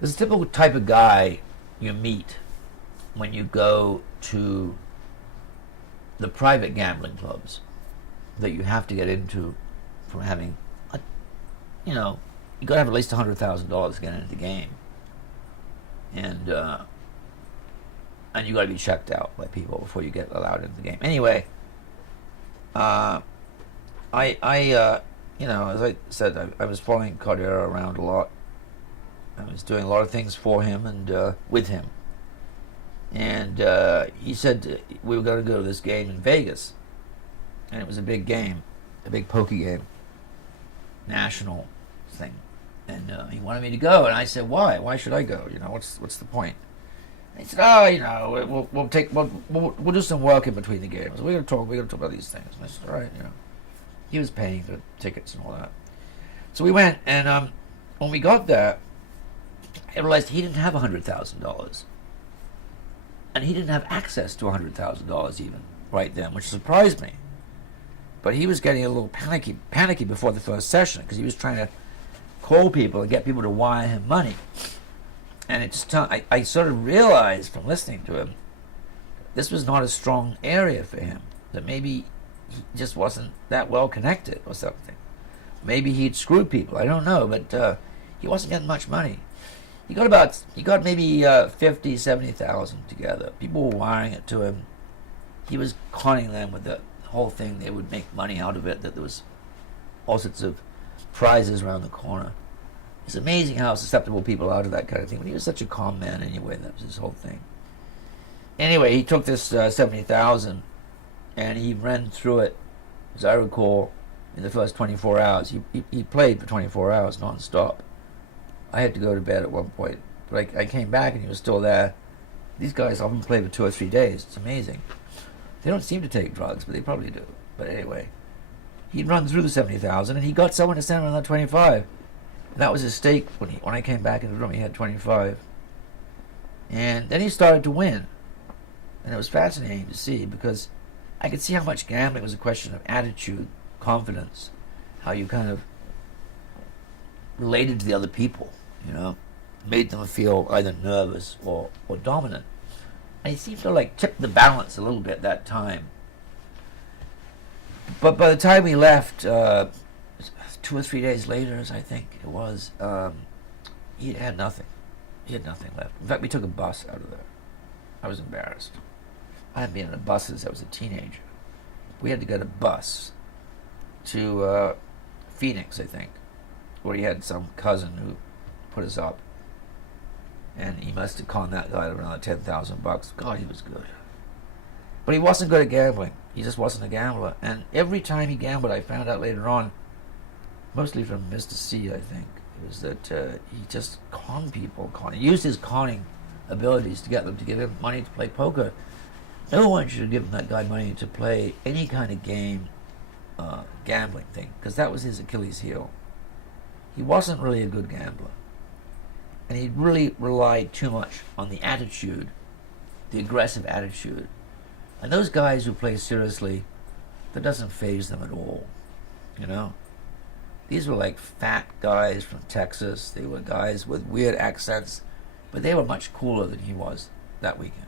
There's a typical type of guy you meet when you go to the private gambling clubs that you have to get into from having, you know, you got to have at least $100,000 to get into the game, and you got to be checked out by people before you get allowed into the game. Anyway, you know, as I said, I was following Cardero around a lot. I was doing a lot of things for him and with him. And he said we were going to go to this game in Vegas. And it was a big game, a big poker game, national thing. And he wanted me to go. And I said, why? Why should I go? You know, what's the point? And he said, oh, you know, we'll do some work in between the games. We're going to talk about these things. And I said, all right, you know. He was paying for tickets and all that. So we went, and when we got there, I realized he didn't have $100,000. And he didn't have access to $100,000 even right then, which surprised me. But he was getting a little panicky before the first session because he was trying to call people and get people to wire him money. And it just I sort of realized from listening to him, this was not a strong area for him. That maybe he just wasn't that well connected or something. Maybe he'd screwed people. I don't know, but he wasn't getting much money. He got maybe 50, 70,000 together. People were wiring it to him. He was conning them with the whole thing. They would make money out of it. That there was all sorts of prizes around the corner. It's amazing how susceptible people are to that kind of thing. But he was such a calm man anyway. That was his whole thing. Anyway, he took this 70,000. And he ran through it, as I recall, in the first 24 hours. He played for 24 hours non-stop. I had to go to bed at one point. But I came back and he was still there. These guys often play for 2 or 3 days. It's amazing. They don't seem to take drugs, but they probably do. But anyway, he'd run through the 70,000 and he got someone to send him another 25. And that was his stake. When I came back in the room, he had 25. And then he started to win. And it was fascinating to see because I could see how much gambling was a question of attitude, confidence, how you kind of related to the other people, you know, made them feel either nervous or dominant. And he seemed to like tip the balance a little bit that time. But by the time we left, 2 or 3 days later, as I think it was, he had nothing. He had nothing left. In fact, we took a bus out of there. I was embarrassed. I hadn't been in a bus since I was a teenager. We had to get a bus to Phoenix, I think, where he had some cousin who put us up. And he must have conned that guy around $10,000. God, he was good. But he wasn't good at gambling. He just wasn't a gambler. And every time he gambled, I found out later on, mostly from Mr. C, I think, it was that he just conned people. He used his conning abilities to get them to give him money to play poker. No one should have given that guy money to play any kind of game, gambling thing, because that was his Achilles heel. He wasn't really a good gambler. And he really relied too much on the attitude, the aggressive attitude. And those guys who play seriously, that doesn't faze them at all, you know? These were like fat guys from Texas. They were guys with weird accents, but they were much cooler than he was that weekend.